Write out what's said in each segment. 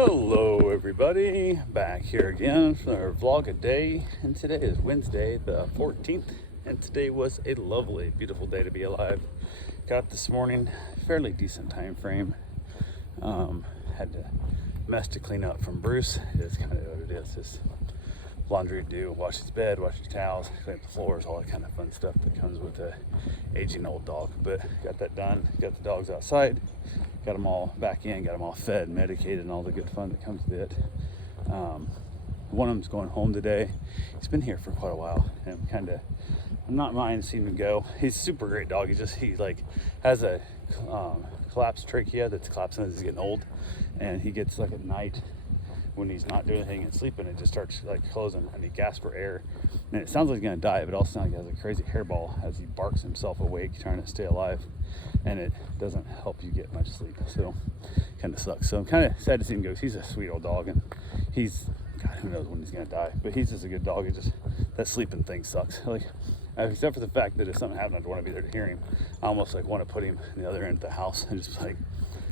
Hello everybody, back here again for our vlog a day, and today is Wednesday the 14th, and today was a lovely, beautiful day to be alive. Got up this morning, fairly decent time frame. Had to mess to clean up from Bruce. It's kind of what it is, just laundry to do, wash his bed, wash his towels, clean up the floors, all that kind of fun stuff that comes with a aging old dog. But got that done, got the dogs outside, got them all back in, got them all fed, medicated, and all the good fun that comes with it. One of them's going home today. He's been here for quite a while, and I'm not minding seeing him go. He's a super great dog. He like has a collapsed trachea that's collapsing as he's getting old, and he gets like at night when he's not doing anything and sleeping, it just starts like closing, and he gasps for air, and it sounds like he's gonna die, but it also sounds like he has a crazy hairball as he barks himself awake trying to stay alive, and it doesn't help you get much sleep, so kind of sucks. So I'm kind of sad to see him go, because he's a sweet old dog, and he's, God, who knows when he's gonna die, but he's just a good dog. It just, that sleeping thing sucks. Like, except for the fact that if something happened, I'd want to be there to hear him. I almost like want to put him in the other end of the house and just like,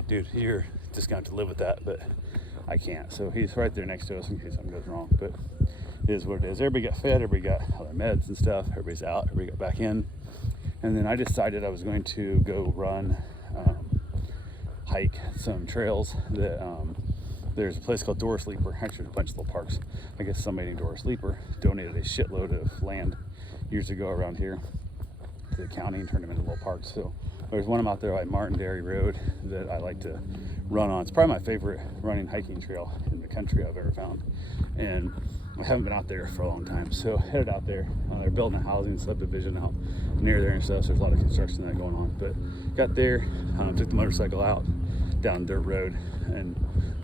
dude, you're just gonna have to live with that, but I can't. So he's right there next to us in case something goes wrong, but it is what it is. Everybody got fed, everybody got all their meds and stuff, everybody's out, everybody got back in. And then I decided I was going to go run, hike some trails that, there's a place called Doris Leaper. Actually, there's a bunch of little parks. I guess somebody named Doris Leaper donated a shitload of land years ago around here to the county and turned them into little parks. So there's one of them out there like Martin Dairy Road that I like to run on. It's probably my favorite running hiking trail in the country I've ever found, and I haven't been out there for a long time, so headed out there. They're building a housing subdivision out near there and stuff, so there's a lot of construction that going on. But got there, took the motorcycle out down dirt road and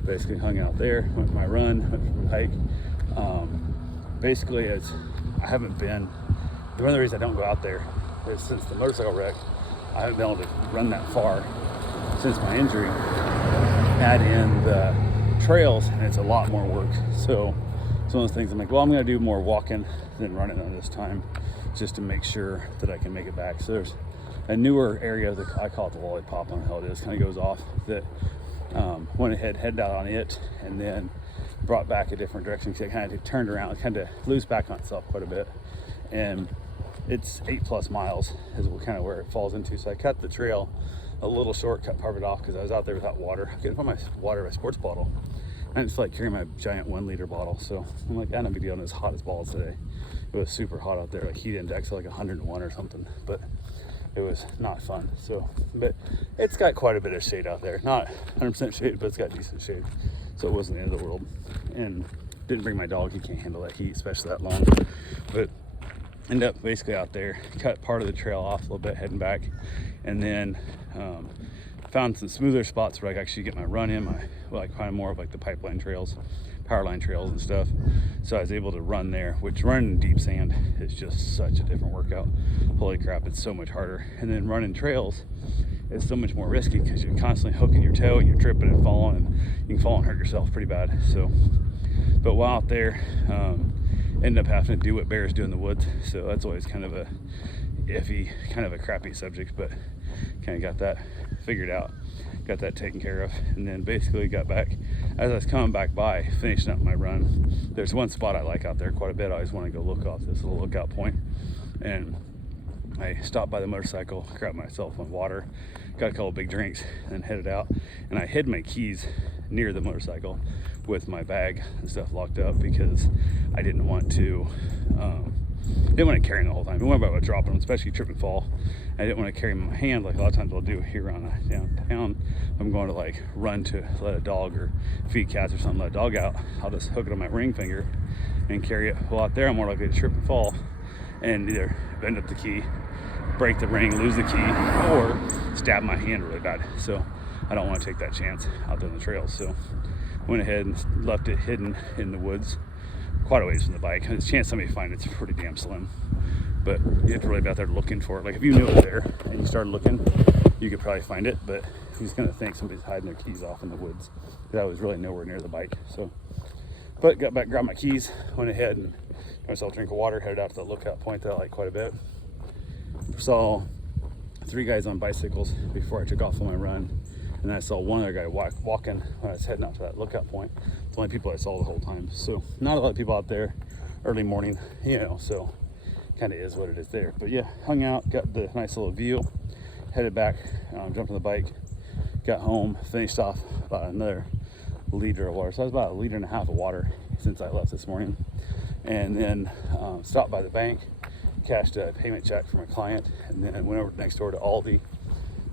basically hung out there, went for my run, went for my hike. Basically, I haven't been, one of the reasons I don't go out there is since the motorcycle wreck, I haven't been able to run that far since my injury. Add in the trails, and it's a lot more work. So it's one of those things I'm like, well, I'm gonna do more walking than running on this time, just to make sure that I can make it back. So there's a newer area that I call it the Lollipop, on how it is, kind of goes off, that went ahead, headed out on it, and then brought back a different direction, because it kind of turned around, kind of flew back on itself quite a bit, and it's 8+ miles is kind of where it falls into. So I cut the trail a little short, cut part of it off because I was out there without water. I couldn't find my water in my sports bottle, and it's like carrying my giant 1-liter bottle. So I'm like, no big deal. And it was hot as balls today. It was super hot out there, like heat index of like 101 or something, but it was not fun. So, but it's got quite a bit of shade out there, not 100% shade, but it's got decent shade, so it wasn't the end of the world. And didn't bring my dog, he can't handle that heat, especially that long. But end up basically out there, cut part of the trail off a little bit heading back, and then found some smoother spots where I could actually get my run in, kind of more of like the pipeline trails, power line trails and stuff. So I was able to run there, which running in deep sand is just such a different workout. Holy crap, it's so much harder. And then running trails is so much more risky because you're constantly hooking your toe and you're tripping and falling, and you can fall and hurt yourself pretty bad. So, but while out there, end up having to do what bears do in the woods, so that's always kind of a iffy, kind of a crappy subject, but kind of got that figured out, got that taken care of. And then basically got back, as I was coming back by, finishing up my run, there's one spot I like out there quite a bit. I always want to go look off this little lookout point, and I stopped by the motorcycle, grabbed myself some water, got a couple big drinks, and headed out. And I hid my keys near the motorcycle with my bag and stuff locked up, because I didn't want to carry them the whole time. I went about dropping them, especially trip and fall. I didn't want to carry them in my hand like a lot of times I'll do here around downtown. I'm going to like run to let a dog or feed cats or something, let a dog out, I'll just hook it on my ring finger and carry it. Well, out there I'm more likely to trip and fall and either bend up the key, break the ring, lose the key, or stab my hand really bad. So I don't want to take that chance out there on the trails. So went ahead and left it hidden in the woods quite a ways from the bike. The chance somebody find it's pretty damn slim, but you have to really be out there looking for it. Like if you knew it was there and you started looking, you could probably find it, but who's gonna think somebody's hiding their keys off in the woods? That was really nowhere near the bike. So, but got back, grabbed my keys, went ahead and got myself a drink of water, headed out to the lookout point that I like quite a bit. Saw 3 guys on bicycles before I took off on my run. And then I saw one other guy walking when I was heading out to that lookout point. It's the only people I saw the whole time. So not a lot of people out there early morning, you know, so kind of is what it is there. But yeah, hung out, got the nice little view, headed back, jumped on the bike, got home, finished off about another liter of water. So I was about 1.5 liters of water since I left this morning. And then stopped by the bank, cashed a payment check from a client, and then went over next door to Aldi,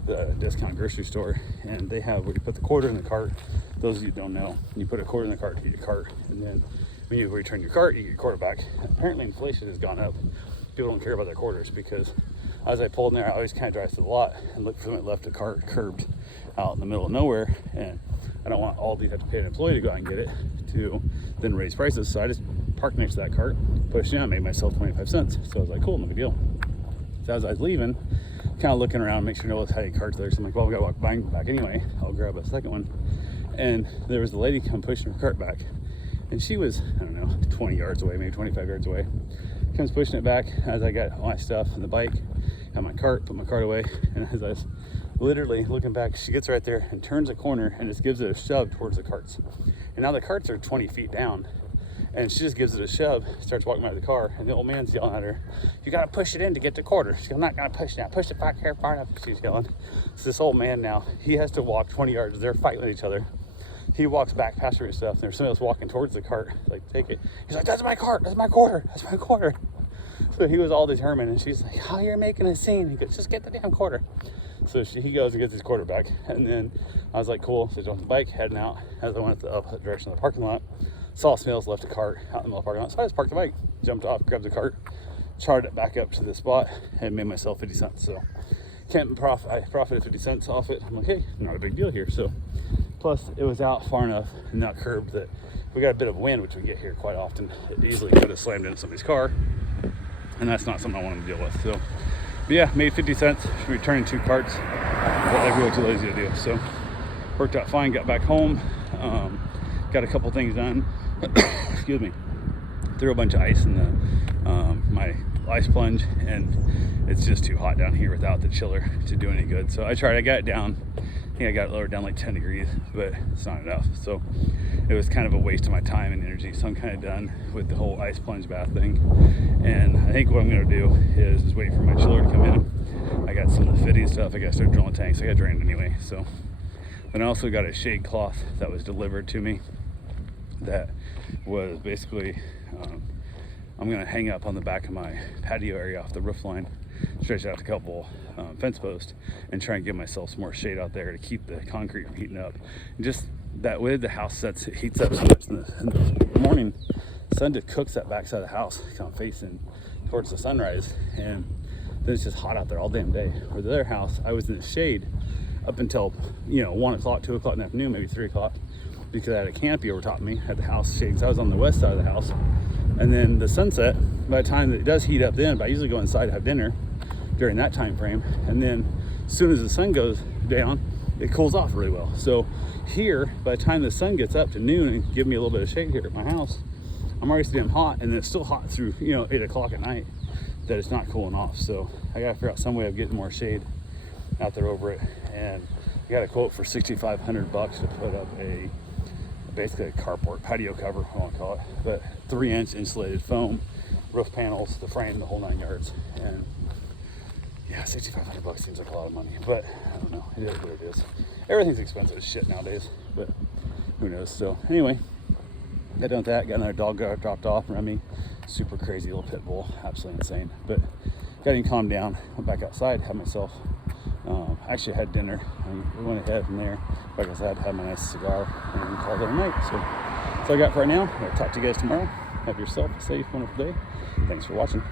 the discount grocery store, and they have where you put the quarter in the cart. Those of you who don't know, you put a quarter in the cart to get your cart, and then when you return your cart, you get your quarter back. Apparently inflation has gone up. People don't care about their quarters, because as I pulled in there, I always kind of drive to the lot and look for them. Left a cart curbed out in the middle of nowhere, and I don't want Aldi to have to pay an employee to go out and get it to then raise prices. So I just parked next to that cart, pushed in, made myself 25 cents. So I was like, cool, no big deal. So as I was leaving, kind of looking around, make sure no one's had any carts there. So I'm like, well, we gotta walk back anyway. I'll grab a second one. And there was a lady come pushing her cart back. And she was, I don't know, 20 yards away, maybe 25 yards away. Comes pushing it back as I got all my stuff on the bike, had my cart, put my cart away. And as I was literally looking back, she gets right there and turns a corner and just gives it a shove towards the carts. And now the carts are 20 feet down. And she just gives it a shove, starts walking by the car, and the old man's yelling at her, you gotta push it in to get the quarter. She's I'm not gonna push it now, push it back here far enough, she's yelling. So this old man now, he has to walk 20 yards, they're fighting with each other. He walks back past her and stuff, and there's somebody else walking towards the cart, like, take it. He's like, that's my cart, that's my quarter, that's my quarter. So he was all determined, and she's like, oh, you're making a scene. He goes, just get the damn quarter. So he goes and gets his quarter back. And then I was like, cool. So I jumped on the bike, heading out. As I went the opposite direction of the parking lot, saw Snails left a cart out in the middle of the parking lot. So I just parked the bike, jumped off, grabbed the cart, charged it back up to the spot, and made myself 50 cents. So I profited 50 cents off it. I'm like, hey, not a big deal here. So plus it was out far enough and not curbed that we got a bit of wind, which we get here quite often. It easily could have slammed into somebody's car. And that's not something I want to deal with. So, but yeah, made 50 cents, returning 2 carts, but I grew too lazy to do. So, worked out fine, got back home, got a couple things done. Excuse me. Threw a bunch of ice in my ice plunge, and it's just too hot down here without the chiller to do any good. So I got it down. I think I got it lowered down like 10 degrees, but it's not enough. So it was kind of a waste of my time and energy. So I'm kind of done with the whole ice plunge bath thing. And I think what I'm going to do is just wait for my chiller to come in. I got some of the fitting stuff. I got to start drilling tanks. I got drained anyway. So then I also got a shade cloth that was delivered to me that was basically I'm going to hang up on the back of my patio area off the roof line, stretch out a couple fence posts, and try and give myself some more shade out there to keep the concrete from heating up. And just that way the house heats up so much in the morning. The sun just cooks that backside of the house, kind of facing towards the sunrise, and then it's just hot out there all damn day. Where the other house, I was in the shade up until 1 o'clock, 2 o'clock in the afternoon, maybe 3 o'clock, because I had a canopy over top of me, had the house shades. I was on the west side of the house. And then the sunset, by the time that it does heat up then, but I usually go inside to have dinner during that time frame. And then as soon as the sun goes down, it cools off really well. So here, by the time the sun gets up to noon and give me a little bit of shade here at my house, I'm already so damn hot, and then it's still hot through 8 o'clock at night that it's not cooling off. So I gotta figure out some way of getting more shade out there over it. And I got a quote for $6,500 to put up basically a carport patio cover, I want to call it, but 3-inch insulated foam, roof panels, the frame, the whole 9 yards. And yeah, $6,500 seems like a lot of money, but I don't know, it is what it is. Everything's expensive as shit nowadays, but who knows. So anyway, got done with that, got another dog dropped off, Remy, super crazy little pit bull, absolutely insane, but got him calmed down, went back outside, had myself actually had dinner, and we went ahead from there. Like I said, had my nice cigar and called it a night. So that's all I got for right now. I'll talk to you guys tomorrow. Have yourself a safe, wonderful day. Thanks for watching.